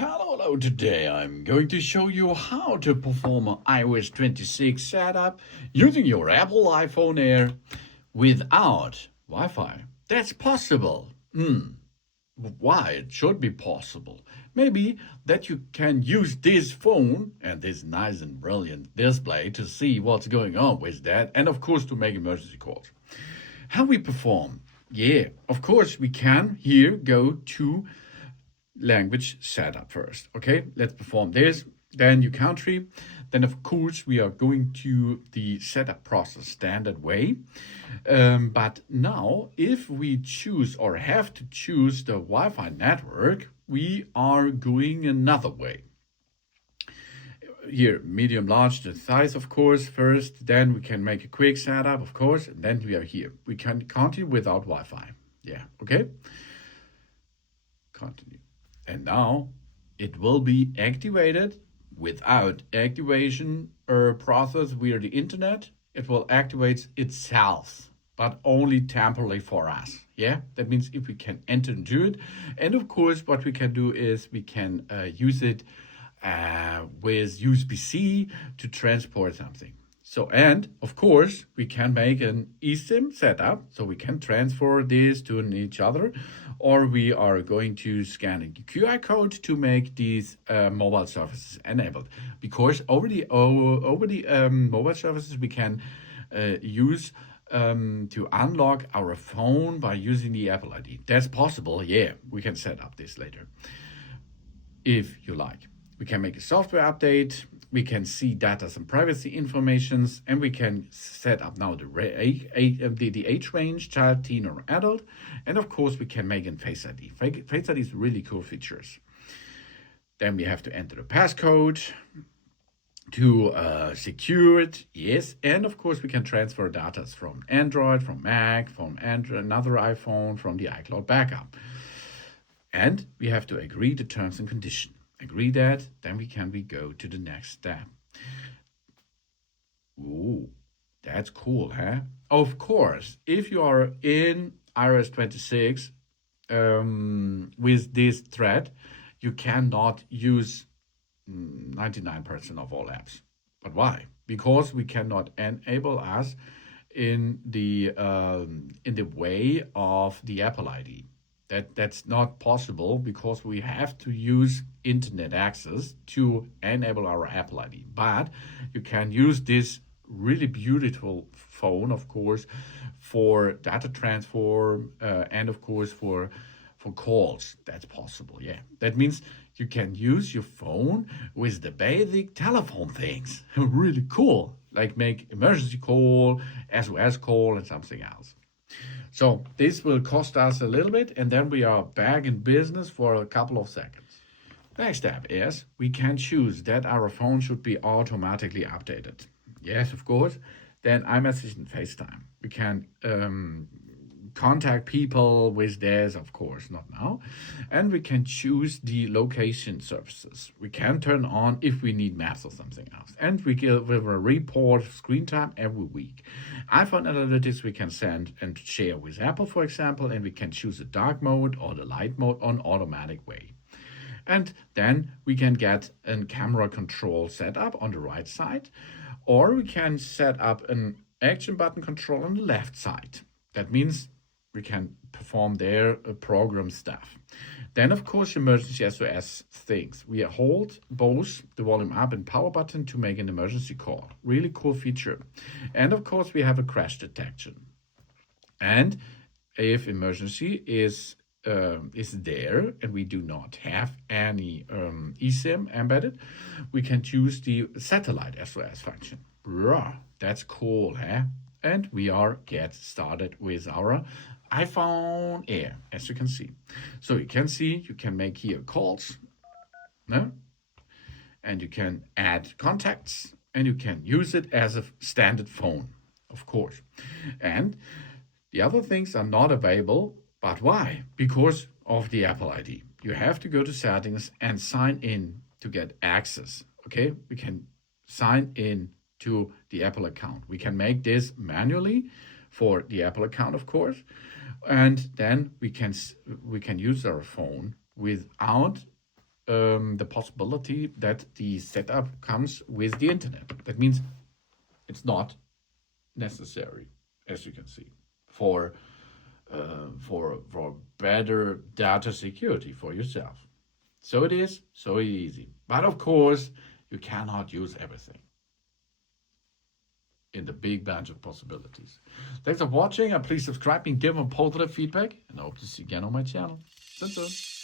Hello, today I'm going to show you how to perform an iOS 26 setup using your Apple iPhone Air without Wi-Fi. That's possible. Why it should be possible? Maybe that you can use this phone and this nice and brilliant display to see what's going on with that, and of course to make emergency calls. How we perform? Yeah, of course we can here go to language setup first. Okay, let's perform this. Then your country. Then of course we are going to the setup process standard way. But now if we choose or have to choose the Wi-Fi network, we are going another way. Here, medium, large, the size, of course, first. Then we can make a quick setup, of course. And then we are here. We can continue without Wi-Fi. Yeah, okay. Continue. And now it will be activated without activation process via the internet. It will activate itself, but only temporarily for us. Yeah, that means if we can enter into it. And of course, what we can do is we can use it with USB-C to transport something. So, and of course, we can make an eSIM setup, so we can transfer this to each other, or we are going to scan a QR code to make these mobile services enabled. Because over the mobile services, we can use to unlock our phone by using the Apple ID. That's possible, yeah, we can set up this later, if you like. We can make a software update, we can see data and privacy informations, and we can set up now the age range, child, teen, or adult. And of course, we can make a Face ID. Face ID is really cool features. Then we have to enter the passcode to secure it, yes. And of course, we can transfer data from Android, from Mac, from another iPhone, from the iCloud backup. And we have to agree the terms and conditions. Agree that, then we go to the next step. Ooh, that's cool, huh? Of course, if you are in iOS 26 with this thread, you cannot use 99% of all apps. But why? Because we cannot enable us in the way of the Apple ID. That's not possible because we have to use internet access to enable our Apple ID. But you can use this really beautiful phone, of course, for data transfer and of course for calls. That's possible, yeah. That means you can use your phone with the basic telephone things. Really cool, like make emergency call, SOS call, and something else. So this will cost us a little bit, and then we are back in business for a couple of seconds. Next step is we can choose that our phone should be automatically updated. Yes, of course. Then iMessage and FaceTime. We can contact people with this, of course, not now. And we can choose the location services. We can turn on if we need maps or something else. And we give a report screen time every week. iPhone analytics we can send and share with Apple, for example, and we can choose the dark mode or the light mode on automatic way. And then we can get a camera control setup on the right side, or we can set up an action button control on the left side. That means we can perform their program stuff. Then, of course, emergency SOS things. We hold both the volume up and power button to make an emergency call. Really cool feature. And of course, we have a crash detection. And if emergency is there and we do not have any eSIM embedded, we can choose the satellite SOS function. That's cool, huh? And we are get started with our iPhone Air, as you can see. So you can see, you can make here calls, no? And you can add contacts, and you can use it as a standard phone, of course. And the other things are not available, but why? Because of the Apple ID. You have to go to settings and sign in to get access, okay? We can sign in to the Apple account. We can make this manually for the Apple account, of course, and then we can use our phone without the possibility that the setup comes with the internet. That means it's not necessary, as you can see, for better data security for yourself. So it is so easy. But of course, you cannot use everything in the big bunch of possibilities. Thanks for watching, and please subscribe and give a positive feedback, and I hope to see you again on my channel. That's it.